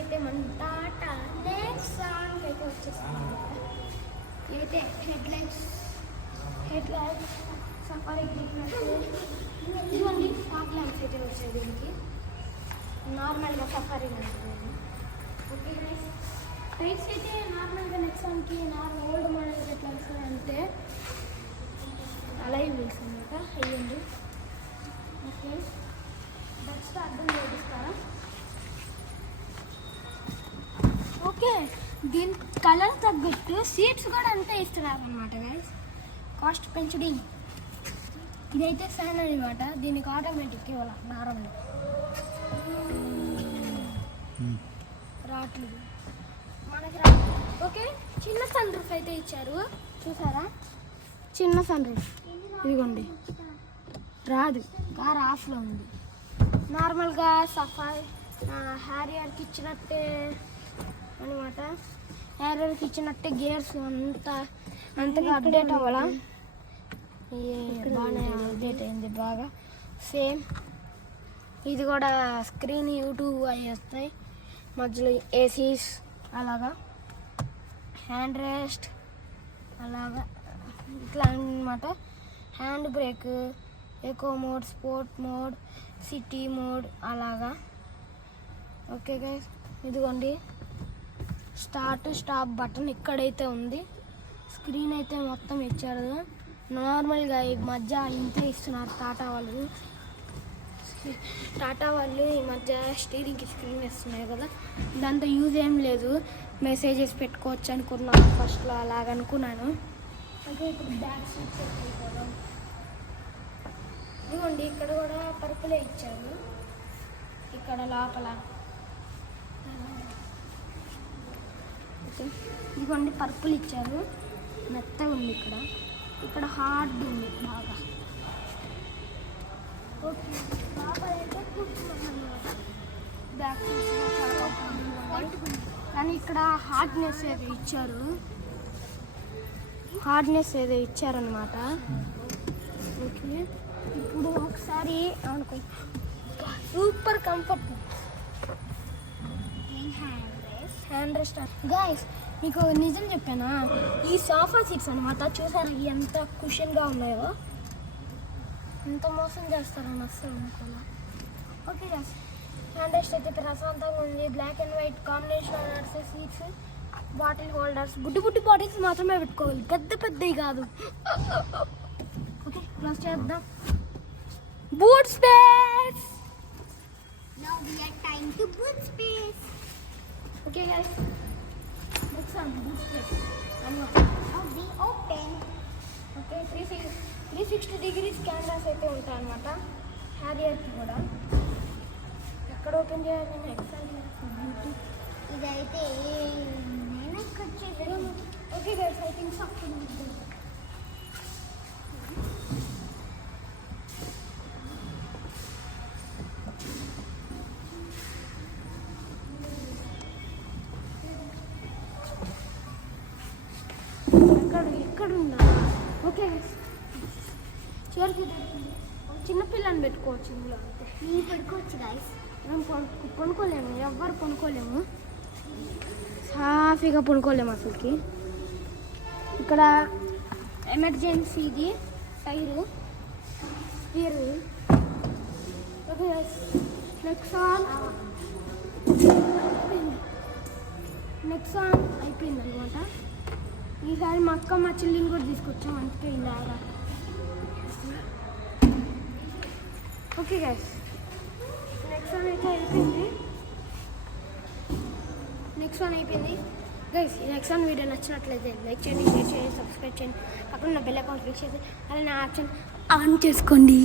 అయితే మన టాటా నెక్సాన్ అయితే వచ్చేస్తాం. ఇవైతే హెడ్ లైట్స్ సఫారీ ఇదిగోండి ఫాగ్ ల్యాంప్స్ అయితే వచ్చాయి దీనికి. నార్మల్గా సఫారీ ఉంటుంది. ఓకే గైస్, టైప్స్ అయితే నార్మల్గా నెక్సాన్కి ఓల్డ్ మోడల్ ఎట్లా వస్తాయంటే అలై వీల్స్ అనమాట. అయ్యండి. ఓకే, నెక్స్ట్ అర్థం చేపిస్తారా? ఓకే, దీని కలర్ తగ్గట్టు సీట్స్ కూడా అంతే ఇస్తున్నారు అనమాట గైస్. కాస్ట్ పెంచుడి. ఇదైతే ఫ్యాన్ అనమాట, దీనికి ఆటోమేటిక్ ఇవ్వాలి, నార్మల్ రావట్లేదు మనకి ఓకే, చిన్న సన్ రూఫ్ అయితే ఇచ్చారు, చూసారా? చిన్న సన్ రూఫ్ ఇదిగోండి, రాదు, కార్ ఆఫ్లో ఉంది. నార్మల్గా సఫారీ హ్యారియర్కి ఇచ్చినట్టే అనమాట. హ్యారియర్కి ఇచ్చినట్టే గేర్స్ అంతగా అప్డేట్ అవ్వాలా, బాగానే అప్డేట్ అయింది బాగా. సేమ్ ఇది కూడా స్క్రీన్ యూట్యూబ్ అవి వస్తాయి, మధ్యలో ఏసీస్ అలాగా, హ్యాండ్ రెస్ట్ అలాగా ఇట్లా అన్నమాట. Hand brake, echo mode, sport mode, city mode అలాగా. ఓకే గైస్, ఇదిగోండి స్టార్ట్ స్టాప్ బటన్ ఇక్కడైతే ఉంది. స్క్రీన్ అయితే మొత్తం ఇచ్చారు. నార్మల్గా ఈ మధ్య ఇంతే ఇస్తున్నారు టాటా వాళ్ళు ఈ మధ్య స్టీరింగ్కి స్క్రీన్ ఇస్తున్నాయి కదా, దాంతో యూజ్ ఏం లేదు. మెసేజెస్ పెట్టుకోవచ్చు అనుకున్నాను ఫస్ట్లో, అలాగనుకున్నాను. అంటే ఇప్పుడు బ్యాక్ సీట్స్ అయిపోదాం. ఇదిగోండి ఇక్కడ కూడా పర్పులే ఇచ్చారు, ఇక్కడ లోపల. ఓకే, ఇదిగోండి పర్పుల్ ఇచ్చారు, మెత్తగా ఉంది. ఇక్కడ హార్డ్ ఉంది బాగా. ఓకే, లోపల అయితే కూర్చున్నాం అన్నమాట. బ్యాక్ కానీ ఇక్కడ హార్డ్నెస్ ఏదో ఇచ్చారనమాట. ఓకే, ఇప్పుడు ఒకసారి అనుకో, super comfort hand rest. Guys, మీకు నిజం చెప్పానా, ఈ సోఫా సీట్స్ అనమాట, చూసారా ఎంత కుషన్గా ఉన్నాయో. ఎంత మోసం చేస్తారని అస్సలు అనుకోలే. ఓకే గైస్, హ్యాండ్ రెస్ట్ అయితే ప్రశాంతంగా ఉంది. Black and white combination seats, bottle holders, బుడ్డి బాటిల్స్ మాత్రమే పెట్టుకోవాలి, పెద్దవి కాదు. ఓకే, క్లోజ్ చేద్దాం. Boot space. Now we are time to boot space. Okay guys, next boot space Now we open. Okay, 360 degrees cameras అయితే ఉంటాయి అన్నమాట హ్యారియర్కి కూడా. ఎక్కడ ఓపెన్ చేయాలి నేను ఎక్సైట్ ఇదైతే నేను వచ్చేది. Okay guys, I think so. ఎక్కడుందా? ఓకే గైస్, చివరికి చిన్నపిల్లని పెట్టుకోవచ్చు ఇందులో. మీరు పడుకోవచ్చు గైస్. మేము పనుకోలేము, ఎవ్వరు పనుకోలేము, సాఫీగా పనుకోలేము అసలుకి. ఇక్కడ ఎమర్జెన్సీది tyre, spare. Okay guys, Nexon అయిపోయింది అనమాట. ఈసారి మా అక్క మా చెల్లిని కూడా తీసుకొచ్చాం, అందుకే ఇలాగా. ఓకే గైస్, నెక్సాన్ అయితే అయిపోయింది. గైస్, ఈ నెక్సాన్ వీడియో నచ్చినట్లయితే లైక్ చేయండి, షేర్ చేయండి, సబ్స్క్రైబ్ చేయండి, పక్కన ఉన్న బెల్ అకౌంట్ క్లిక్ చేసి అలానే ఆప్షన్ ఆన్ చేసుకోండి.